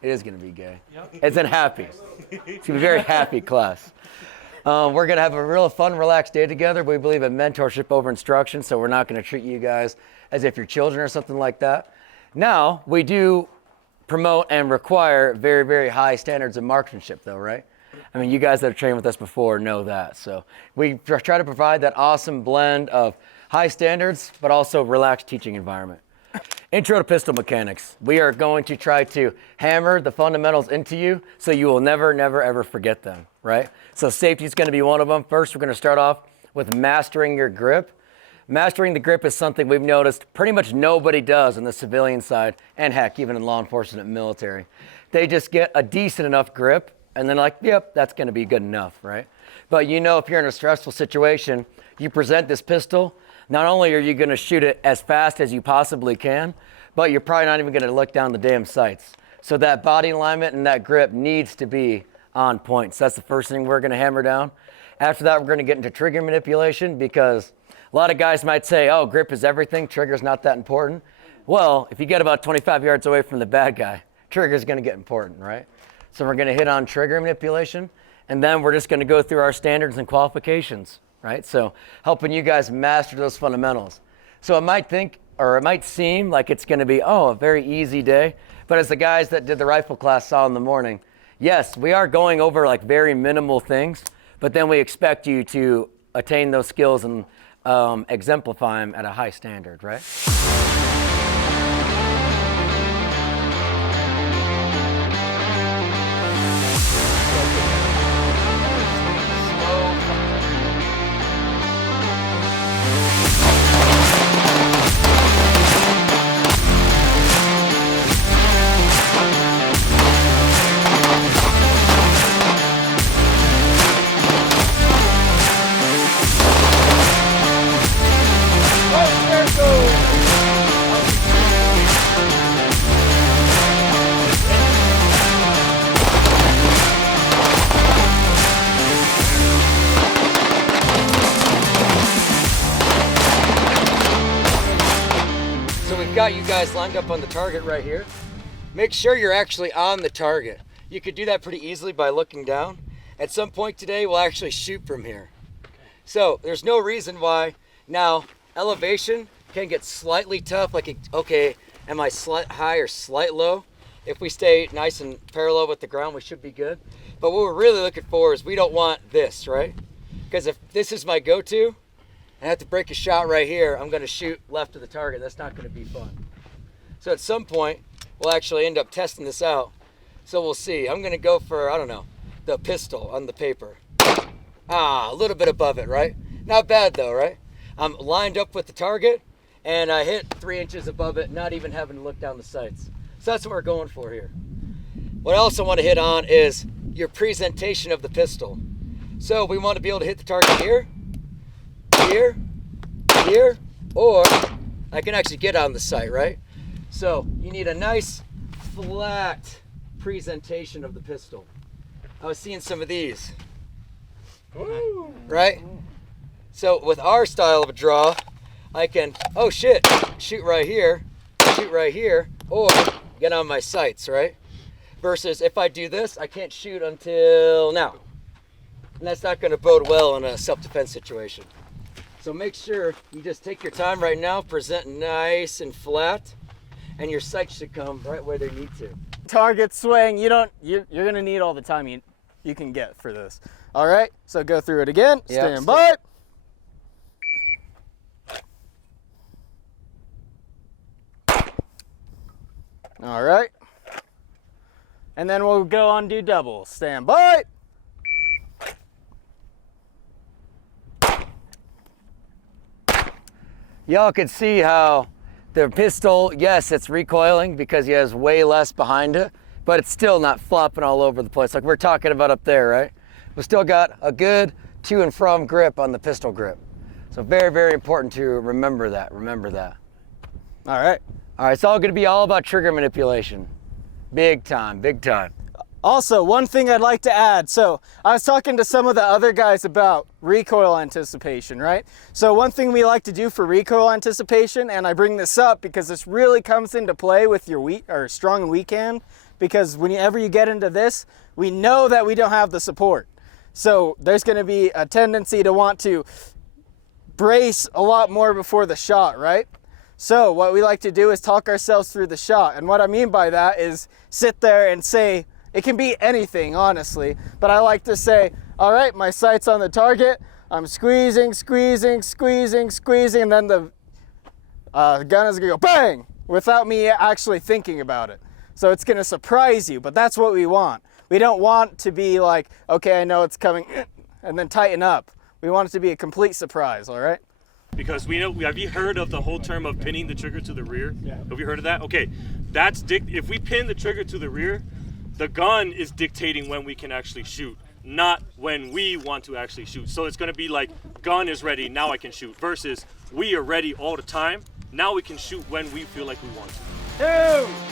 It is going to be gay. Yep. It's in happy. It's going to be a very happy class. We're going to have a real fun, relaxed day together. We believe in mentorship over instruction, so we're not going to treat you guys as if you're children or something like that. Now, we do promote and require very, very high standards of marksmanship, though, right? I mean, you guys that have trained with us before know that. So we try to provide that awesome blend of high standards, but also relaxed teaching environment. Intro to pistol mechanics. We are going to try to hammer the fundamentals into you so you will never, never, ever forget them, right? So safety is going to be one of them. First, we're going to start off with mastering your grip. Mastering the grip is something we've noticed pretty much nobody does on the civilian side, and heck, even in law enforcement and military. They just get a decent enough grip, and then like, yep, that's going to be good enough, right? But you know, if you're in a stressful situation, you present this pistol, not only are you going to shoot it as fast as you possibly can, but you're probably not even going to look down the damn sights. So that body alignment and that grip needs to be on point. So that's the first thing we're going to hammer down. After that, we're going to get into trigger manipulation, because a lot of guys might say, oh, grip is everything, trigger's not that important. Well, if you get about 25 yards away from the bad guy, trigger's going to get important, right? So we're going to hit on trigger manipulation, and then we're just going to go through our standards and qualifications, right? So helping you guys master those fundamentals. So it might seem like it's going to be, a very easy day. But as the guys that did the rifle class saw in the morning, yes, we are going over like very minimal things, but then we expect you to attain those skills and exemplify them at a high standard, right? Got you guys lined up on the target right here. Make sure you're actually on the target. You could do that pretty easily by looking down. At some point today, we'll actually shoot from here. So there's no reason why. Now, elevation can get slightly tough, like, okay, am I slight high or slight low? If we stay nice and parallel with the ground, we should be good. But what we're really looking for is we don't want this, right? Because if this is my go-to, I have to break a shot right here, I'm going to shoot left of the target. That's not going to be fun. So at some point, we'll actually end up testing this out. So we'll see. I'm going to go for, I don't know, the pistol on the paper. A little bit above it, right? Not bad though, right? I'm lined up with the target, and I hit 3 inches above it, not even having to look down the sights. So that's what we're going for here. What I also want to hit on is your presentation of the pistol. So we want to be able to hit the target here, here, or I can actually get on the sight, right? So you need a nice flat presentation of the pistol. I was seeing some of these, right? So with our style of a draw, I can, shoot right here, or get on my sights, right? Versus if I do this, I can't shoot until now. And that's not going to bode well in a self-defense situation. So make sure you just take your time right now, present nice and flat, and your sights should come right where they need to. Target swing, you're gonna need all the time you can get for this. All right, so go through it again. Yep, stand by. All right, and then we'll go on do doubles. Stand by. Y'all can see how the pistol, yes, it's recoiling because he has way less behind it, but it's still not flopping all over the place like we're talking about up there, right? We still got a good to and from grip on the pistol grip. So very, very important to remember that. All right, it's all gonna be all about trigger manipulation. Big time, big time. Also, one thing I'd like to add. So I was talking to some of the other guys about recoil anticipation, right? So one thing we like to do for recoil anticipation, and I bring this up because this really comes into play with your strong and weak hand because whenever you get into this, we know that we don't have the support. So there's going to be a tendency to want to brace a lot more before the shot, right? So what we like to do is talk ourselves through the shot. And what I mean by that is sit there and say, it can be anything, honestly, but I like to say, all right, my sight's on the target. I'm squeezing, squeezing, squeezing, squeezing, and then the gun is gonna go bang without me actually thinking about it. So it's gonna surprise you, but that's what we want. We don't want to be like, okay, I know it's coming, and then tighten up. We want it to be a complete surprise, all right? Because we know, have you heard of the whole term of pinning the trigger to the rear? Yeah. Have you heard of that? Okay, if we pin the trigger to the rear, the gun is dictating when we can actually shoot, not when we want to actually shoot. So it's gonna be like, gun is ready, now I can shoot, versus we are ready all the time, now we can shoot when we feel like we want to. 2.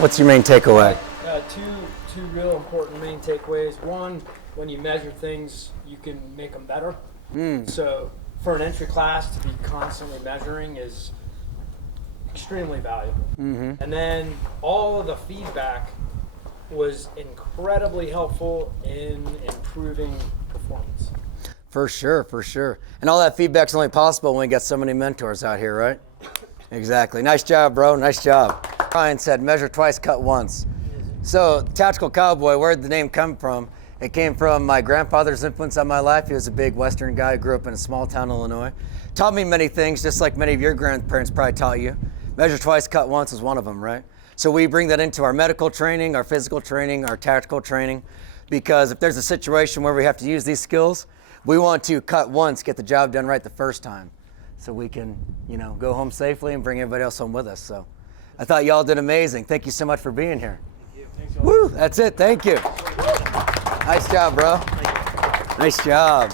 What's your main takeaway? Two real important main takeaways. One, when you measure things, you can make them better. So for an entry class to be constantly measuring is extremely valuable. And then all of the feedback was incredibly helpful in improving performance. For sure, for sure. And all that feedback's only possible when we got so many mentors out here, right? Exactly. Nice job, bro. Nice job. Ryan said, measure twice, cut once. So, Tactical Cowboy, where'd the name come from? It came from my grandfather's influence on my life. He was a big Western guy, grew up in a small town, Illinois. Taught me many things, just like many of your grandparents probably taught you. Measure twice, cut once is one of them, right? So we bring that into our medical training, our physical training, our tactical training, because if there's a situation where we have to use these skills, we want to cut once, get the job done right the first time, so we can, go home safely and bring everybody else home with us. So I thought y'all did amazing. Thank you so much for being here. Thanks, Woo, that's it. Thank you. Nice job, bro. Nice job.